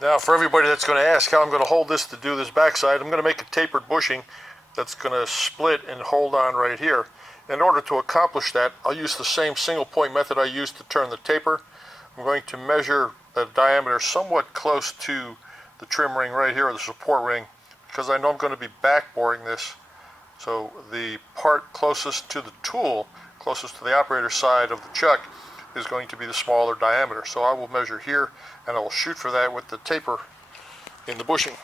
Now, for everybody that's going to ask how I'm going to hold this to do this backside, I'm going to make a tapered bushing that's going to split and hold on right here. In order to accomplish that, I'll use the same single point method I used to turn the taper. I'm going to measure a diameter somewhat close to the trim ring right here, or the support ring, because I know I'm going to be back boring this. So the part closest to the tool, closest to the operator side of the chuck, is going to be the smaller diameter. So I will measure here, and I will shoot for that with the taper in the bushing.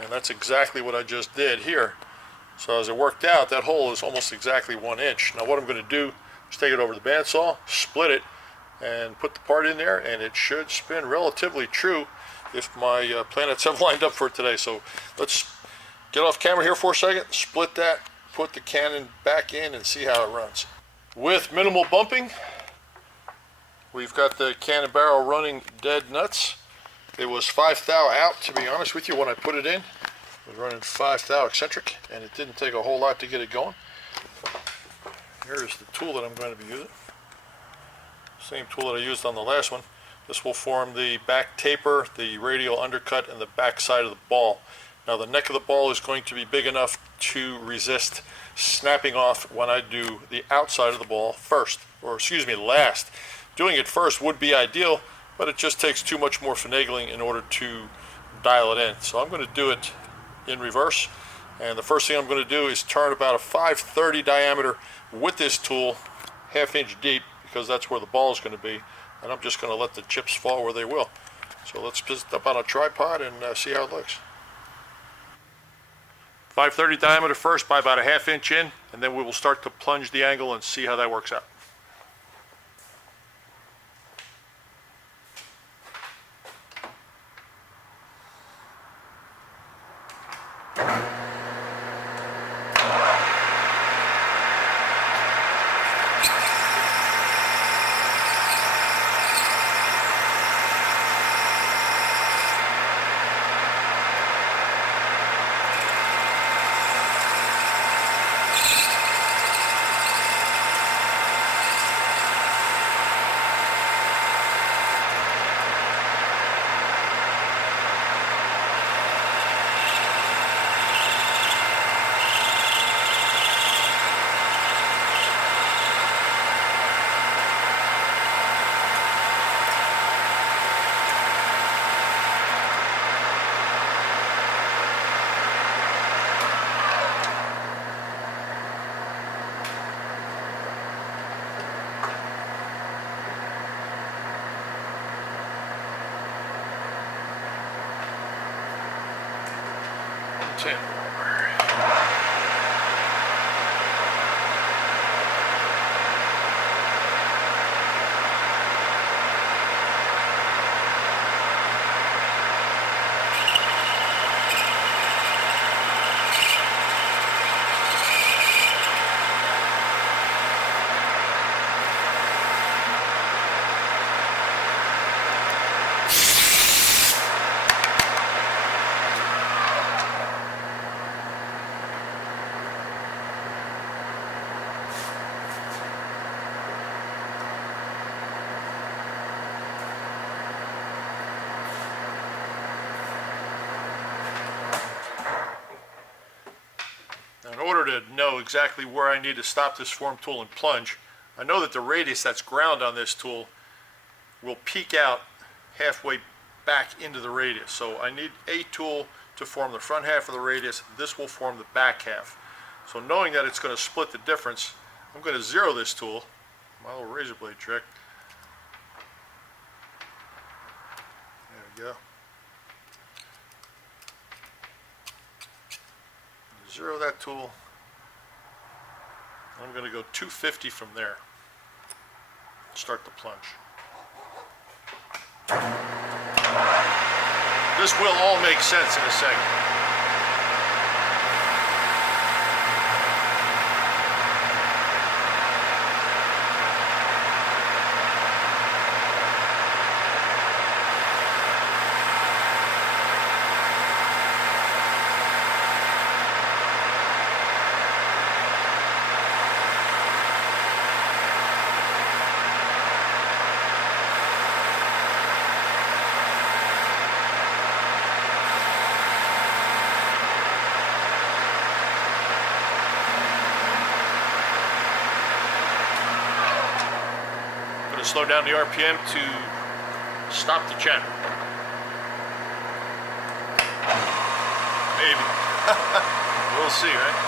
And that's exactly what I just did here. So as it worked out, that hole is almost exactly 1 inch. Now what I'm going to do is take it over the bandsaw, split it, and put the part in there, and it should spin relatively true if my planets have lined up for today. So let's get off camera here for a second, split that, put the cannon back in, and see how it runs. With minimal bumping, we've got the cannon barrel running dead nuts. It was 5 thou out, to be honest with you, when I put it in. It was running 5 thou eccentric, and it didn't take a whole lot to get it going. Here's the tool that I'm going to be using. Same tool that I used on the last one. This will form the back taper, the radial undercut, and the back side of the ball. Now the neck of the ball is going to be big enough to resist snapping off when I do the outside of the ball first, or excuse me, last. Doing it first would be ideal, but it just takes too much more finagling in order to dial it in. So I'm going to do it in reverse, and the first thing I'm going to do is turn about a 5/30 diameter with this tool, 1/2 inch deep, because that's where the ball is going to be, and I'm just going to let the chips fall where they will. So let's put it up on a tripod and see how it looks. 5/30 diameter first by about a 1/2 inch in, and then we will start to plunge the angle and see how that works out. In order to know exactly where I need to stop this form tool and plunge, I know that the radius that's ground on this tool will peak out halfway back into the radius. So I need a tool to form the front half of the radius. This will form the back half. So knowing that it's going to split the difference, I'm going to zero this tool, my little razor blade trick. There we go. Zero that tool. I'm going to go 250 from there. Start the plunge. This will all make sense in a second. slow down the RPM to stop the chatter. Maybe. We'll see, right?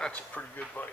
That's a pretty good bite.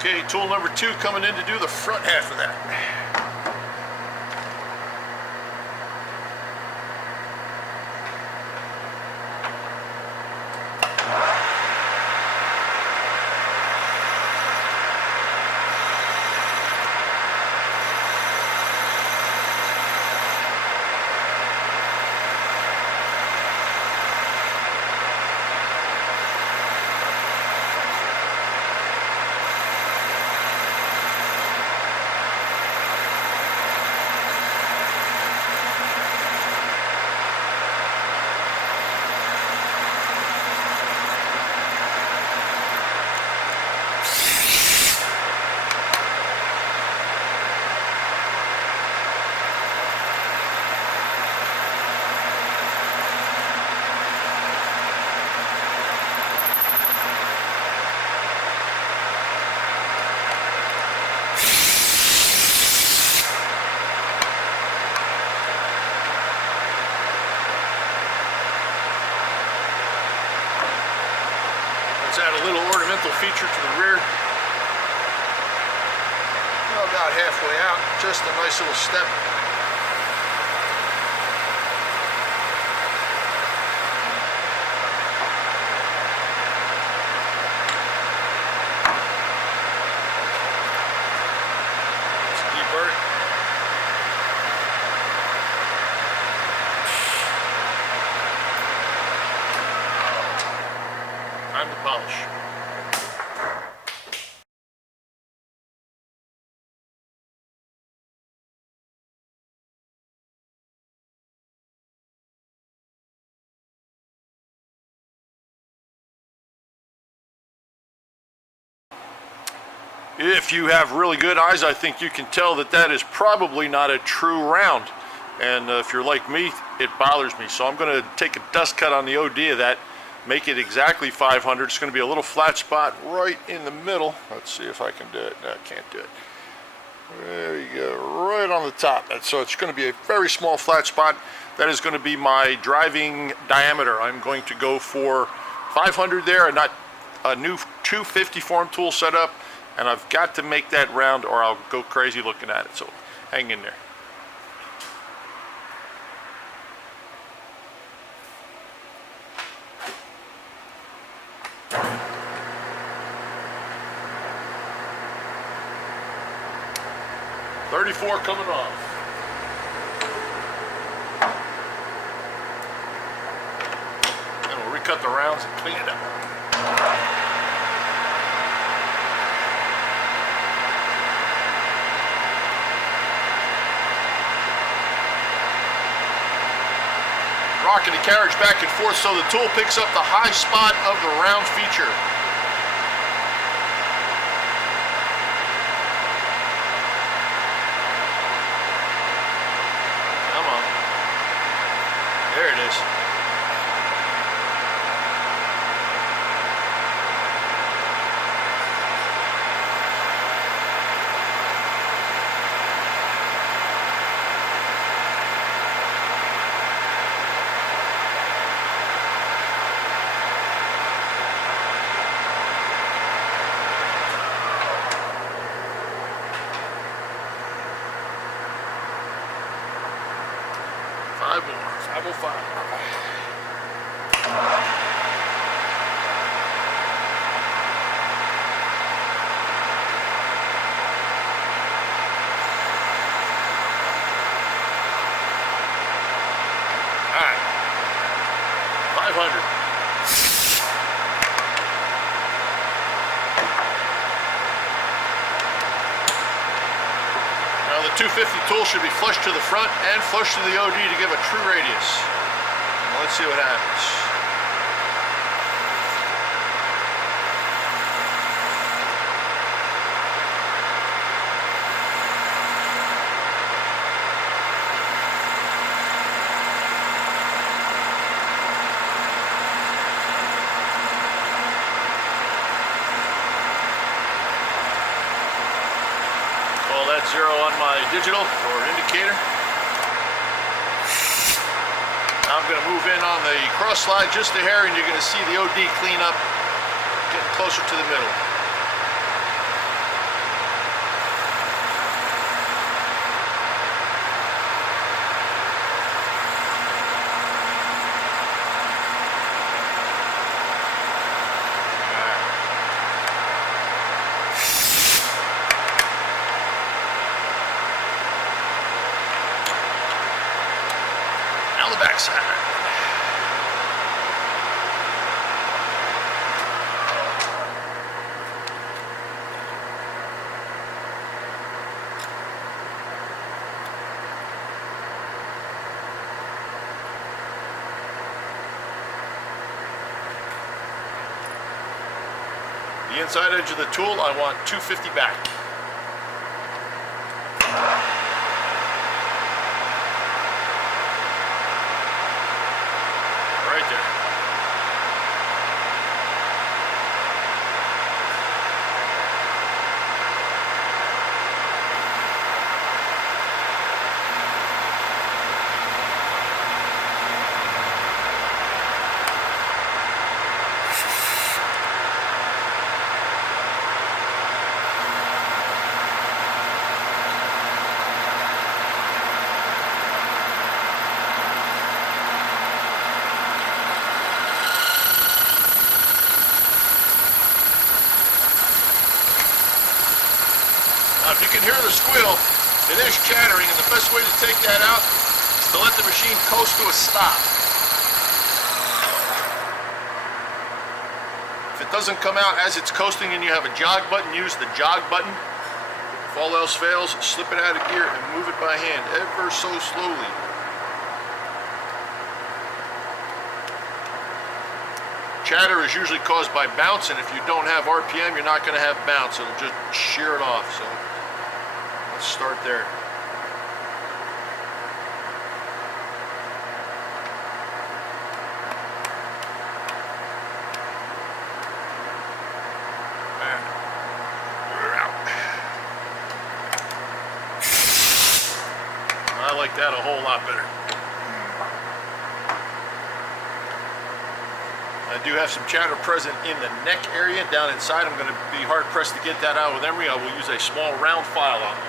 Okay, tool number 2 coming in to do the front half of that. Let's add a little ornamental feature to the rear. About halfway out, just a nice little step. It's a deburt. Time to polish. If you have really good eyes, I think you can tell that that is probably not a true round. And if you're like me, it bothers me. So I'm going to take a dust cut on the OD of that, make it exactly 500. It's going to be a little flat spot right in the middle. Let's see if I can do it. No, I can't do it. There you go, right on the top. And so it's going to be a very small flat spot. That is going to be my driving diameter. I'm going to go for 500 there, and not a new 250 form tool set up. And I've got to make that round or I'll go crazy looking at it. So hang in there. .34 coming off. And we'll recut the rounds and clean it up. rocking the carriage back and forth so the tool picks up the high spot of the round feature. Come on. There it is. Five more. 505. All right. 500. Now the 250 tool should be flush to the front and flush to the OD to give a true radius. Now let's see what happens. Call that 0 on my digital or indicator. Now I'm going to move in on the cross slide just a hair and you're going to see the OD clean up, getting closer to the middle. The backside. The inside edge of the tool, I want 250 back. Right there. Now, if you can hear the squeal, it is chattering, and the best way to take that out is to let the machine coast to a stop. If it doesn't come out as it's coasting and you have a jog button, use the jog button. If all else fails, slip it out of gear and move it by hand ever so slowly. Chatter is usually caused by bounce, and if you don't have RPM, you're not going to have bounce. It'll just shear it off. So let's start there. We're out. I like that a whole lot better. I do have some chatter present in the neck area. Down inside, I'm going to be hard pressed to get that out with emery. I will use a small round file on it.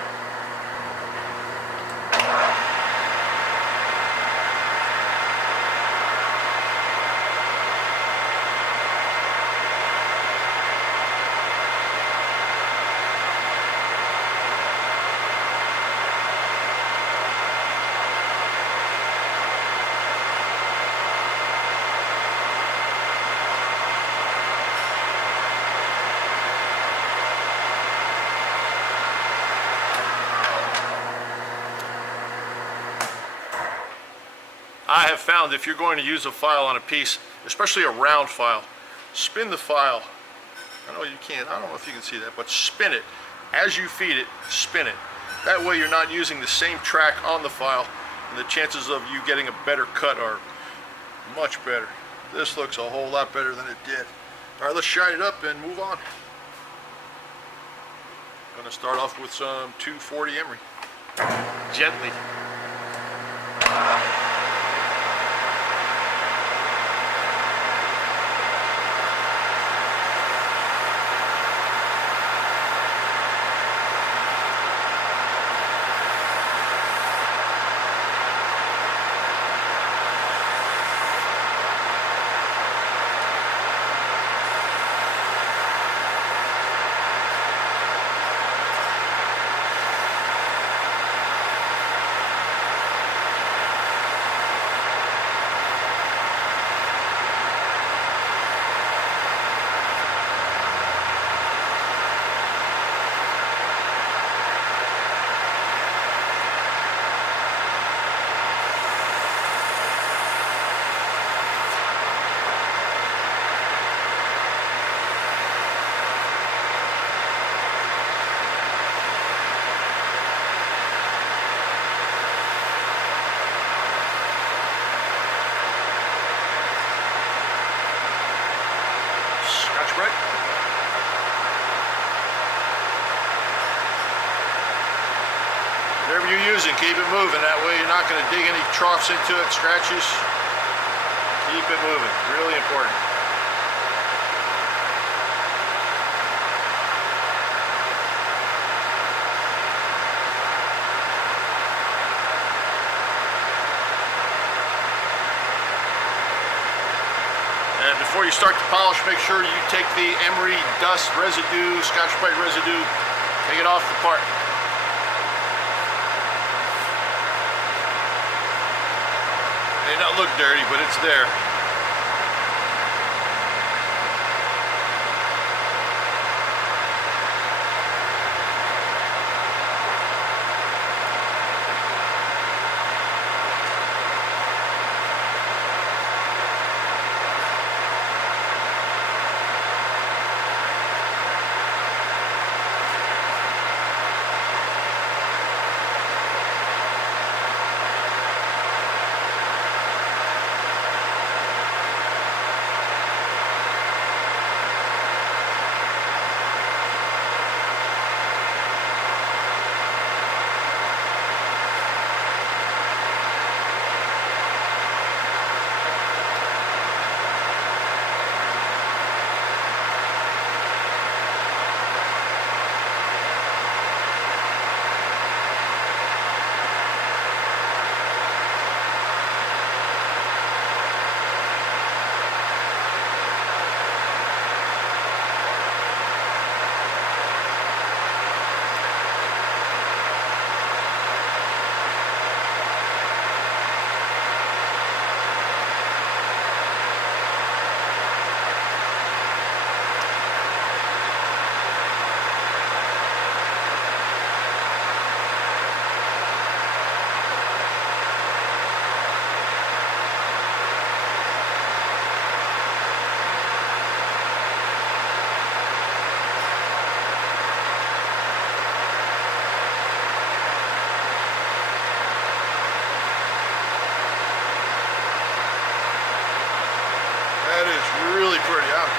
I have found if you're going to use a file on a piece, especially a round file, spin the file. I know you can't, I don't know if you can see that, but spin it. As you feed it, spin it. That way you're not using the same track on the file, and the chances of you getting a better cut are much better. This looks a whole lot better than it did. All right, let's shine it up and move on. I'm going to start off with some 240 emery. Gently. Whatever you're using, keep it moving. That way you're not going to dig any troughs into it, scratches. Keep it moving. Really important. And before you start to polish, make sure you take the emery dust residue, Scotch-Brite residue, take it off the part. May not look dirty, but it's there.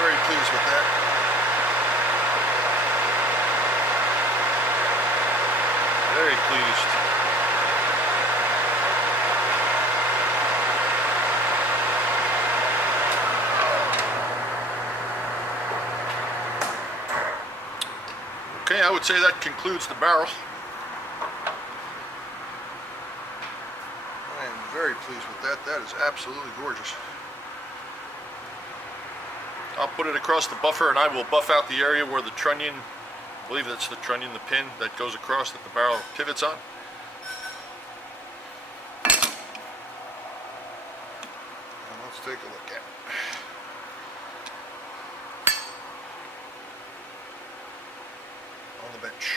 Very pleased with that. Very pleased. Okay, I would say that concludes the barrel. I am very pleased with that. That is absolutely gorgeous. I'll put it across the buffer and I will buff out the area where the trunnion, I believe that's the trunnion, the pin that goes across that the barrel pivots on. And let's take a look at it. On the bench.